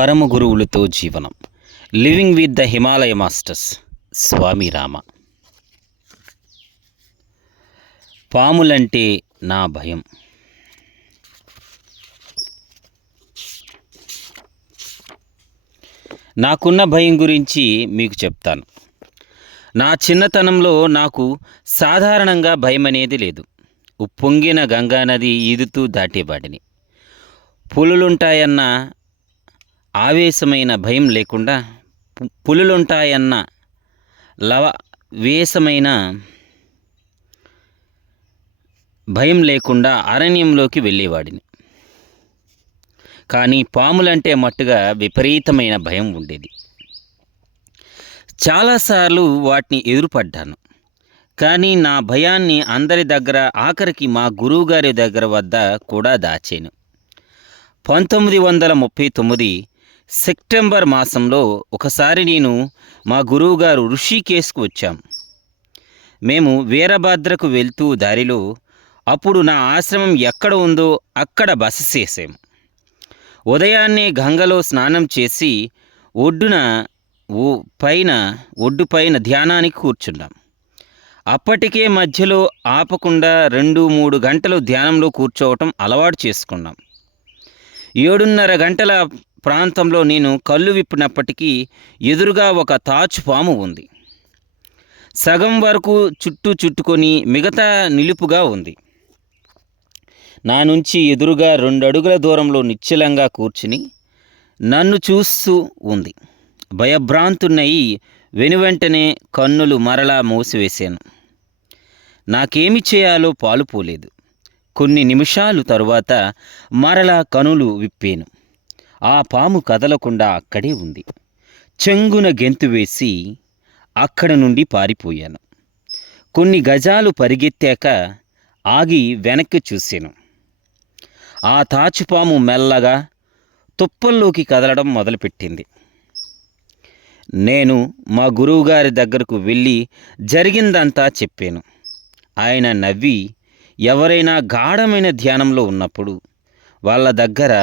పరమ గురువులతో జీవనం. Living with the Himalaya masters. Swami Rama. పాములంటే నా భయం. నాకున్న భయం గురించి మీకు చెప్తాను. నా చిన్నతనంలో నాకు సాధారణంగా భయం అనేది లేదు. ఉప్పొంగిన గంగానది ఈదుతూ దాటేవాడిని. పులులుంటాయన్న ఆవేశమైన భయం లేకుండా, పులులుంటాయన్న లవవేశమైన భయం లేకుండా అరణ్యంలోకి వెళ్ళేవాడిని. కానీ పాములంటే మట్టుగా విపరీతమైన భయం ఉండేది. చాలాసార్లు వాటిని ఎదురుపడ్డాను. కానీ నా భయాన్ని అందరి దగ్గర, ఆఖరికి మా గురువుగారి దగ్గర వద్ద కూడా దాచాను. 1939 సెప్టెంబర్ మాసంలో ఒకసారి నేను మా గురువుగారు ఋషికేశ్కు వచ్చాం. మేము వీరభద్రకు వెళ్తూ దారిలో అప్పుడు నా ఆశ్రమం ఎక్కడ ఉందో అక్కడ బస చేసాము. ఉదయాన్నే గంగలో స్నానం చేసి ఒడ్డు పైన ధ్యానానికి కూర్చున్నాం. అప్పటికే మధ్యలో ఆపకుండా 2-3 గంటలు ధ్యానంలో కూర్చోవటం అలవాటు చేసుకున్నాం. 7:30 గంటల ప్రాంతంలో నేను కళ్ళు విప్పినప్పటికీ ఎదురుగా ఒక తాచు పాము ఉంది. సగం వరకు చుట్టుకొని మిగతా నిలుపుగా ఉంది. నా నుంచి ఎదురుగా 2 అడుగుల దూరంలో నిశ్చలంగా కూర్చుని నన్ను చూస్తూ ఉంది. భయభ్రాంతున్నయి వెనువెంటనే కన్నులు మరలా మూసివేశాను. నాకేమి చేయాలో పాలుపోలేదు. కొన్ని నిమిషాలు తరువాత మరలా కనులు విప్పాను. ఆ పాము కదలకుండా అక్కడే ఉంది. చెంగున గెంతు వేసి అక్కడ నుండి పారిపోయాను. కొన్ని గజాలు పరిగెత్తాక ఆగి వెనక్కి చూశాను. ఆ తాచుపాము మెల్లగా తుప్పల్లోకి కదలడం మొదలుపెట్టింది. నేను మా గురువుగారి దగ్గరకు వెళ్ళి జరిగిందంతా చెప్పాను. ఆయన నవ్వి, ఎవరైనా గాఢమైన ధ్యానంలో ఉన్నప్పుడు వాళ్ళ దగ్గర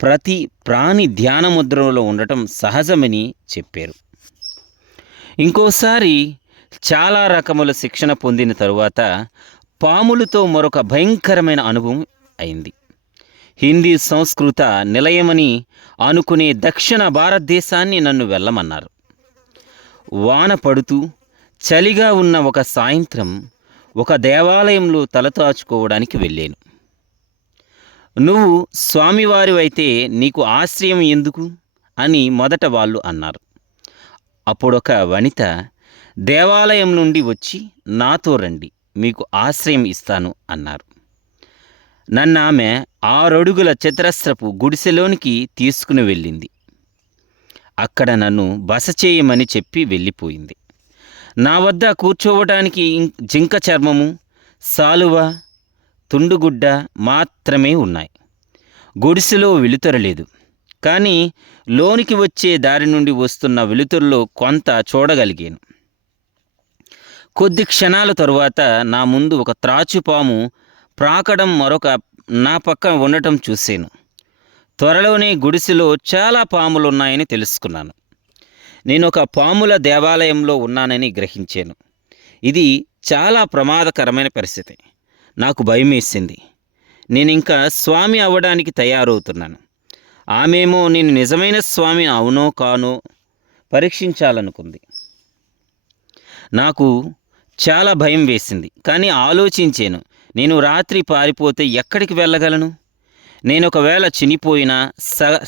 ప్రతి ప్రాణి ధ్యానముద్రలో ఉండటం సహజమని చెప్పారు. ఇంకోసారి చాలా రకముల శిక్షణ పొందిన తరువాత పాములతో మరొక భయంకరమైన అనుభవం అయింది. హిందీ సంస్కృత నిలయమని అనుకునే దక్షిణ భారతదేశాన్ని నన్ను వెళ్ళమన్నారు. వాన పడుతూ చలిగా ఉన్న ఒక సాయంత్రం ఒక దేవాలయంలో తలదాచుకోవడానికి వెళ్ళాను. నువ్వు స్వామివారివైతే నీకు ఆశ్రయం ఎందుకు అని మొదట వాళ్ళు అన్నారు. అప్పుడొక వనిత దేవాలయం నుండి వచ్చి నాతో రండి, మీకు ఆశ్రయం ఇస్తాను అన్నారు. నన్నామె 6 అడుగుల చతురస్రపు గుడిసెలోనికి తీసుకుని వెళ్ళింది. అక్కడ నన్ను బస చేయమని చెప్పి వెళ్ళిపోయింది. నా వద్ద కూర్చోవడానికి జింక చర్మము, సాలువ, తుండుగుడ్డ మాత్రమే ఉన్నాయి. గుడిసెలో వెలుతురలేదు. కానీ లోనికి వచ్చే దారి నుండి వస్తున్న వెలుతురులో కొంత చూడగలిగాను. కొద్ది క్షణాల తరువాత నా ముందు ఒక త్రాచుపాము ప్రాకడం మరొక నా పక్కన ఉండటం చూశాను. త్వరలోనే గుడిసెలో చాలా పాములున్నాయని తెలుసుకున్నాను. నేను ఒక పాముల దేవాలయంలో ఉన్నానని గ్రహించాను. ఇది చాలా ప్రమాదకరమైన పరిస్థితి. నాకు భయం వేసింది. నేను ఇంకా స్వామి అవ్వడానికి తయారవుతున్నాను. ఆమెమో నేను నిజమైన స్వామి అవునో కానో పరీక్షించాలనుకుంది. నాకు చాలా భయం వేసింది. కానీ ఆలోచించాను, నేను రాత్రి పారిపోతే ఎక్కడికి వెళ్ళగలను? నేను ఒకవేళ చనిపోయినా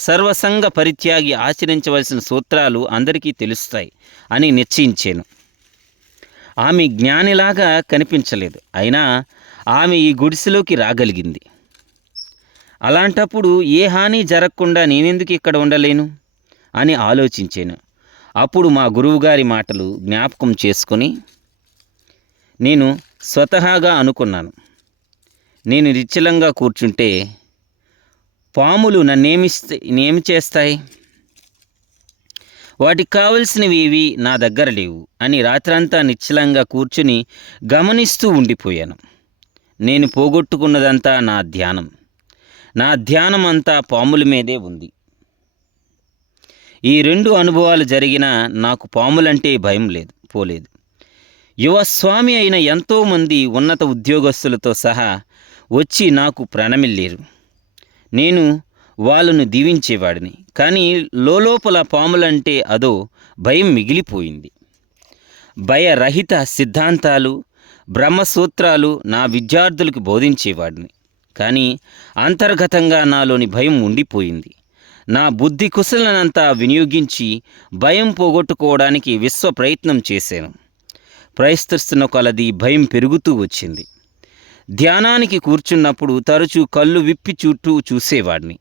సర్వసంగ పరిత్యాగి ఆచరించవలసిన సూత్రాలు అందరికీ తెలుస్తాయి అని నిశ్చయించాను. ఆమె జ్ఞానిలాగా కనిపించలేదు. అయినా ఆమె ఈ గుడిసెలోకి రాగలిగింది. అలాంటప్పుడు ఏ హాని జరగకుండా నేనెందుకు ఇక్కడ ఉండలేను అని ఆలోచించాను. అప్పుడు మా గురువుగారి మాటలు జ్ఞాపకం చేసుకొని నేను స్వతహాగా అనుకున్నాను, నేను నిశ్చలంగా కూర్చుంటే పాములు నన్నేమి చేస్తాయి? వాటికి కావలసినవి ఏవి నా దగ్గర లేవు అని రాత్రంతా నిశ్చలంగా కూర్చుని గమనిస్తూ ఉండిపోయాను. నేను పోగొట్టుకున్నదంతా నా ధ్యానం అంతా పాముల మీదే ఉంది. ఈ 2 అనుభవాలు జరిగినా నాకు పాములంటే భయం పోలేదు. యువస్వామి అయిన ఎంతోమంది ఉన్నత ఉద్యోగస్తులతో సహా వచ్చి నాకు ప్రణమిల్లేరు. నేను వాళ్ళను దీవించేవాడిని. కానీ లోలోపల పాములంటే అదో భయం మిగిలిపోయింది. భయరహిత సిద్ధాంతాలు, బ్రహ్మసూత్రాలు నా విద్యార్థులకు బోధించేవాడిని. కానీ అంతర్గతంగా నాలోని భయం ఉండిపోయింది. నా బుద్ధి కుశలనంతా వినియోగించి భయం పోగొట్టుకోవడానికి విశ్వ ప్రయత్నం చేశాను. ప్రయత్నిస్తున్న కొలది భయం పెరుగుతూ వచ్చింది. ధ్యానానికి కూర్చున్నప్పుడు తరచూ కళ్ళు విప్పి చుట్టూ చూసేవాడిని.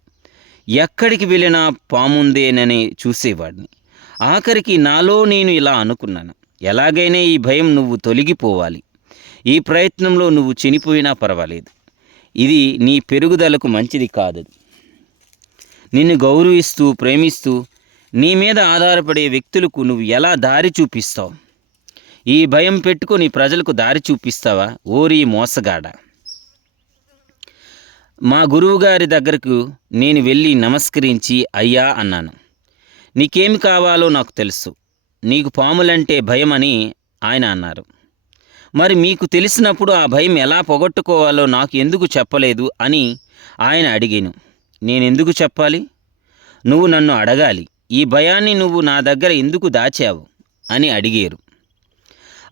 ఎక్కడికి వెళ్ళినా పాముందేనని చూసేవాడిని. ఆఖరికి నాలో నేను ఇలా అనుకున్నాను, ఎలాగైనా ఈ భయం నువ్వు తొలగిపోవాలి. ఈ ప్రయత్నంలో నువ్వు చనిపోయినా పర్వాలేదు. ఇది నీ పెరుగుదలకు మంచిది కాదు. నిన్ను గౌరవిస్తూ ప్రేమిస్తూ నీ మీద ఆధారపడే వ్యక్తులకు నువ్వు ఎలా దారి చూపిస్తావు? ఈ భయం పెట్టుకొని ప్రజలకు దారి చూపిస్తావా? ఓరి మోసగాడ. మా గురువుగారి దగ్గరకు నేను వెళ్ళి నమస్కరించి, అయ్యా అన్నాను, నీకేమి కావాలో నాకు తెలుసు. నీకు పాములంటే భయం అని ఆయన అన్నారు. మరి మీకు తెలిసినప్పుడు ఆ భయం ఎలా పోగొట్టుకోవాలో నాకు ఎందుకు చెప్పలేదు అని ఆయన అడిగాను. నేనెందుకు చెప్పాలి? నువ్వు నన్ను అడగాలి. ఈ భయాన్ని నువ్వు నా దగ్గర ఎందుకు దాచావు అని అడిగారు.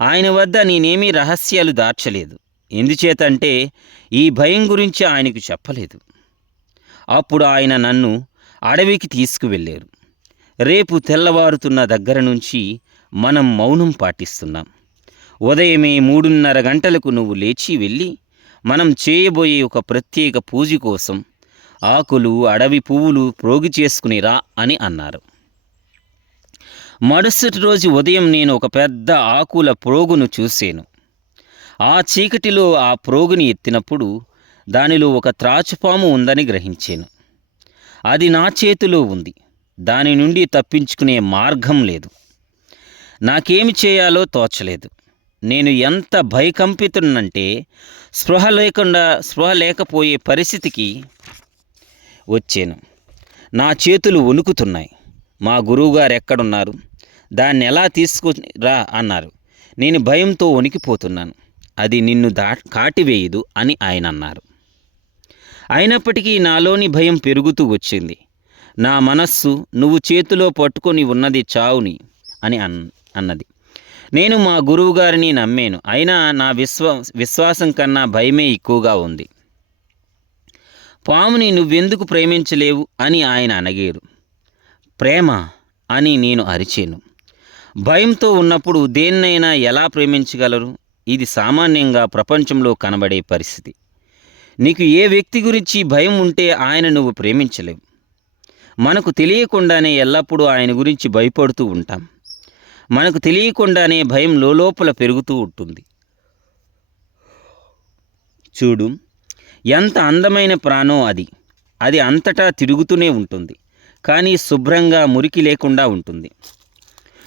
ఆయన వద్ద నేనేమీ రహస్యాలు దాచలేదు. ఎందుచేతంటే ఈ భయం గురించి ఆయనకు చెప్పలేదు. అప్పుడు ఆయన నన్ను అడవికి తీసుకువెళ్ళారు. రేపు తెల్లవారుతున్న దగ్గర నుంచి మనం మౌనం పాటిస్తున్నాం. ఉదయమే 3:30 గంటలకు నువ్వు లేచి వెళ్ళి మనం చేయబోయే ఒక ప్రత్యేక పూజ కోసం ఆకులు, అడవి పువ్వులు ప్రోగు చేసుకుని రా అని అన్నారు. మరుసటి రోజు ఉదయం నేను ఒక పెద్ద ఆకుల ప్రోగును చూశాను. ఆ చీకటిలో ఆ ప్రోగుని ఎత్తినప్పుడు దానిలో ఒక త్రాచుపాము ఉందని గ్రహించాను. అది నా చేతిలో ఉంది. దాని నుండి తప్పించుకునే మార్గం లేదు. నాకేమి చేయాలో తోచలేదు. నేను ఎంత భయకంపితున్నంటే స్పృహ లేకపోయే పరిస్థితికి వచ్చాను. నా చేతులు వణుకుతున్నాయి. మా గురువుగారు ఎక్కడున్నారు? దాన్ని ఎలా తీసుకుని రా అన్నారు. నేను భయంతో వణికిపోతున్నాను. అది నిన్ను కాటివేయదు అని ఆయన అన్నారు. అయినప్పటికీ నాలోని భయం పెరుగుతూ వచ్చింది. నా మనస్సు నువ్వు చేతిలో పట్టుకొని ఉన్నది చావుని అని అన్నది. నేను మా గురువుగారిని నమ్మాను. అయినా నా విశ్వాసం కన్నా భయమే ఎక్కువగా ఉంది. పాముని నువ్వెందుకు ప్రేమించలేవు అని ఆయన అడిగారు. ప్రేమ అని నేను అరిచాను. భయంతో ఉన్నప్పుడు దేన్నైనా ఎలా ప్రేమించగలరు? ఇది సామాన్యంగా ప్రపంచంలో కనబడే పరిస్థితి. నీకు ఏ వ్యక్తి గురించి భయం ఉంటే ఆయన నువ్వు ప్రేమించలేవు. మనకు తెలియకుండానే ఎల్లప్పుడూ ఆయన గురించి భయపడుతూ ఉంటాం. మనకు తెలియకుండానే భయం లోపల పెరుగుతూ ఉంటుంది. చూడు, ఎంత అందమైన ప్రాణం అది. అది అంతటా తిరుగుతూనే ఉంటుంది. కానీ శుభ్రంగా మురికి లేకుండా ఉంటుంది.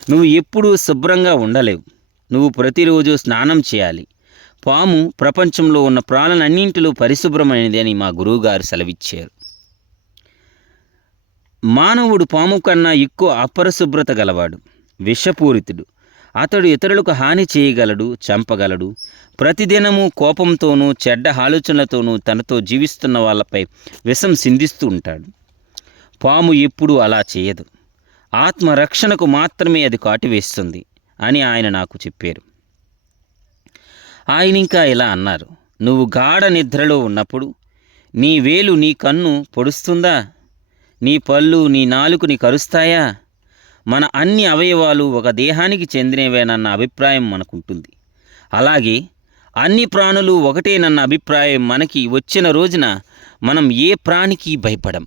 నువ్వు ఎప్పుడూ శుభ్రంగా ఉండలేవు. నువ్వు ప్రతిరోజు స్నానం చేయాలి. పాము ప్రపంచంలో ఉన్న ప్రాణులన్నింటిలో పరిశుభ్రమైనది అని మా గురువుగారు సెలవిచ్చారు. మానవుడు పాము కన్నా ఎక్కువ అపరిశుభ్రత గలవాడు, విషపూరితుడు. అతడు ఇతరులకు హాని చేయగలడు, చంపగలడు. ప్రతిదినము కోపంతోనూ చెడ్డ ఆలోచనలతోనూ తనతో జీవిస్తున్న వాళ్ళపై విషం సిందిస్తూ ఉంటాడు. పాము ఎప్పుడూ అలా చేయదు. ఆత్మరక్షణకు మాత్రమే అది కాటివేస్తుంది అని ఆయన నాకు చెప్పారు. ఆయన ఇంకా ఇలా అన్నారు, నువ్వు గాఢ నిద్రలో ఉన్నప్పుడు నీ వేలు నీ కన్ను పొడుస్తుందా? నీ పళ్ళు నీ నాలుకని కరుస్తాయా? మన అన్ని అవయవాలు ఒక దేహానికి చెందినవేనన్న అభిప్రాయం మనకుంటుంది. అలాగే అన్ని ప్రాణులు ఒకటేనన్న అభిప్రాయం మనకి వచ్చిన రోజున మనం ఏ ప్రాణికి భయపడం.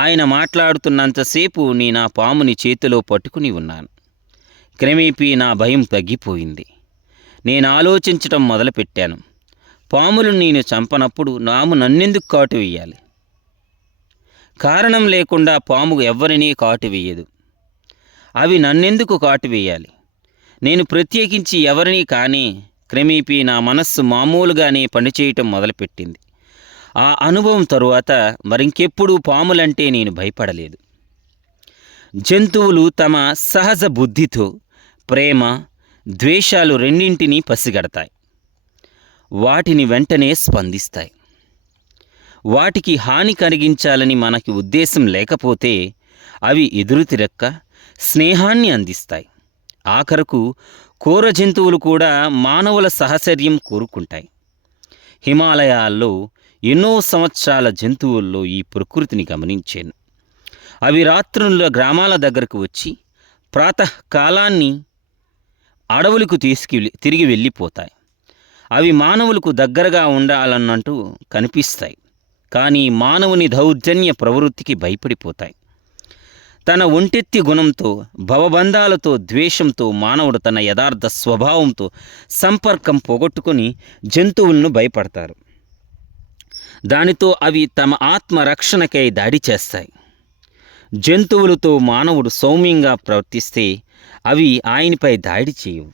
ఆయన మాట్లాడుతున్నంతసేపు నేను ఆ పాముని చేతిలో పట్టుకుని ఉన్నాను. క్రమేపీ నా భయం తగ్గిపోయింది. నేను ఆలోచించటం మొదలుపెట్టాను. పాములను నేను చంపనప్పుడు నన్నెందుకు కాటు వేయాలి? కారణం లేకుండా పాము ఎవ్వరినీ కాటు వేయదు. అవి నన్నెందుకు కాటు వేయాలి? నేను ప్రత్యేకించి ఎవరినీ కానీ. క్రమేపీ నా మనస్సు మామూలుగానే పనిచేయటం మొదలుపెట్టింది. ఆ అనుభవం తరువాత మరింకెప్పుడూ పాములంటే నేను భయపడలేదు. జంతువులు తమ సహజ బుద్ధితో ప్రేమ, ద్వేషాలు రెండింటినీ పసిగడతాయి. వాటిని వెంటనే స్పందిస్తాయి. వాటికి హాని కలిగించాలని మనకి ఉద్దేశం లేకపోతే అవి ఎదురుతిరక్క స్నేహాన్ని అందిస్తాయి. ఆఖరకు క్రూర జంతువులు కూడా మానవుల సహచర్యం కోరుకుంటాయి. హిమాలయాల్లో ఎన్నో సంవత్సరాల జంతువుల్లో ఈ ప్రకృతిని గమనించాను. అవి రాత్రుల గ్రామాల దగ్గరకు వచ్చి ప్రాతకాలాన్ని అడవులకు తిరిగి వెళ్ళిపోతాయి. అవి మానవులకు దగ్గరగా ఉండాలన్నట్టు కనిపిస్తాయి, కానీ మానవుని దౌర్జన్య ప్రవృత్తికి భయపడిపోతాయి. తన ఒంటెత్తి గుణంతో, భవబంధాలతో, ద్వేషంతో మానవుడు తన యథార్థ స్వభావంతో సంపర్కం పోగొట్టుకొని జంతువులను భయపడతారు. దానితో అవి తమ ఆత్మరక్షణకై దాడి చేస్తాయి. జంతువులతో మానవుడు సౌమ్యంగా ప్రవర్తిస్తే అవి ఆయనపై దాడి చేయవు.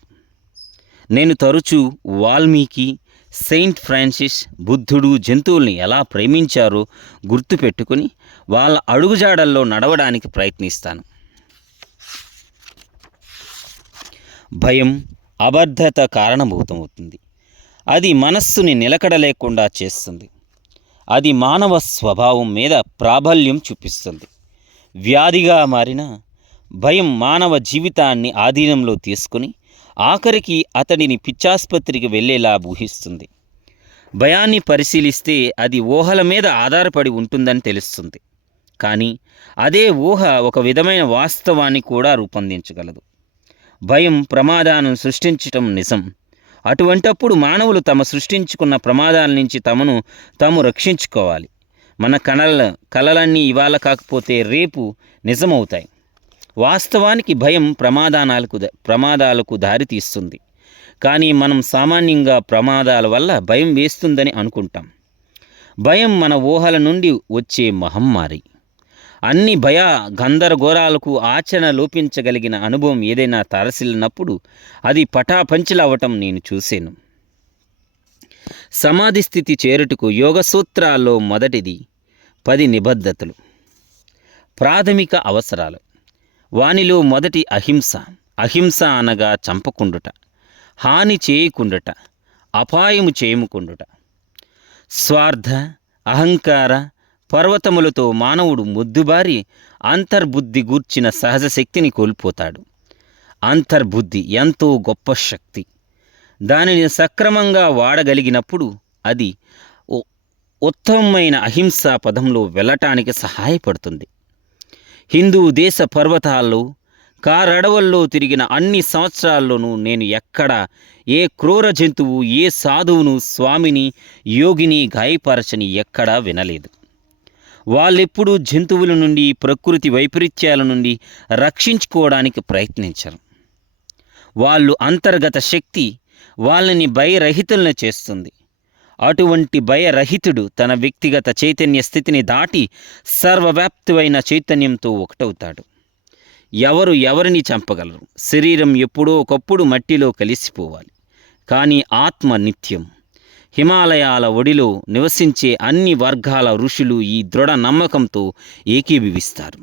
నేను తరచూ వాల్మీకి, సెయింట్ ఫ్రాన్సిస్, బుద్ధుడు జంతువుల్ని ఎలా ప్రేమించారో గుర్తుపెట్టుకుని వాళ్ళ అడుగుజాడల్లో నడవడానికి ప్రయత్నిస్తాను. భయం అబద్ధత కారణభూతమవుతుంది. అది మనస్సుని నిలకడ లేకుండా చేస్తుంది. అది మానవ స్వభావం మీద ప్రాబల్యం చూపిస్తుంది. వ్యాధిగా మారిన భయం మానవ జీవితాన్ని ఆధీనంలో తీసుకుని ఆఖరికి అతడిని పిచ్చాసుపత్రికి వెళ్ళేలా ఊహిస్తుంది. భయాన్ని పరిశీలిస్తే అది ఊహల మీద ఆధారపడి ఉంటుందని తెలుస్తుంది. కానీ అదే ఊహ ఒక విధమైన వాస్తవాన్ని కూడా రూపొందించగలదు. భయం ప్రమాదాలను సృష్టించటం నిజం. అటువంటప్పుడు మానవులు తమ సృష్టించుకున్న ప్రమాదాల నుంచి తాము రక్షించుకోవాలి. మన కలలన్నీ ఇవాళ కాకపోతే రేపు నిజమవుతాయి. వాస్తవానికి భయం ప్రమాదాలకు దారితీస్తుంది. కానీ మనం సామాన్యంగా ప్రమాదాల వల్ల భయం వేస్తుందని అనుకుంటాం. భయం మన ఊహల నుండి వచ్చే మహమ్మారి. అన్ని భయ గందరగోళాలకు ఆచరణ లోపించగలిగిన అనుభవం ఏదైనా తారసిల్లినప్పుడు అది పటాపంచలవ్వటం నేను చూశాను. సమాధి స్థితి చేరుటకు యోగ సూత్రాల్లో మొదటిది 10 నిబద్ధతలు, ప్రాథమిక అవసరాలు. వానిలో మొదటి అహింస. అహింస అనగా చంపకుండుట, హాని చేయకుండుట, అపాయము చేయముకుండుట. స్వార్థ, అహంకార పర్వతములతో మానవుడు మొద్దుబారి అంతర్బుద్ధి గూర్చిన సహజ శక్తిని కోల్పోతాడు. అంతర్బుద్ధి ఎంతో గొప్ప శక్తి. దానిని సక్రమంగా వాడగలిగినప్పుడు అది ఉత్తమమైన అహింసా పదంలో వెళ్ళటానికి సహాయపడుతుంది. హిందూ దేశ పర్వతాల్లో, కారడవుల్లో తిరిగిన అన్ని సంవత్సరాల్లోనూ నేను ఏ క్రూర జంతువు, ఏ సాధువును, స్వామిని, యోగిని గాయపరచని ఎక్కడా వినలేదు. వాళ్ళెప్పుడూ జంతువుల నుండి, ప్రకృతి వైపరీత్యాల నుండి రక్షించుకోవడానికి ప్రయత్నించరు. వాళ్ళు అంతర్గత శక్తి వాళ్ళని భయరహితులను చేస్తుంది. అటువంటి భయరహితుడు తన వ్యక్తిగత చైతన్య స్థితిని దాటి సర్వవ్యాప్తివైన చైతన్యంతో ఒకటవుతాడు. ఎవరిని చంపగలరు? శరీరం ఎప్పుడో ఒకప్పుడు మట్టిలో కలిసిపోవాలి, కానీ ఆత్మ నిత్యం. హిమాలయాల ఒడిలో నివసించే అన్ని వర్గాల ఋషులు ఈ దృఢ నమ్మకంతో ఏకీభవిస్తారు.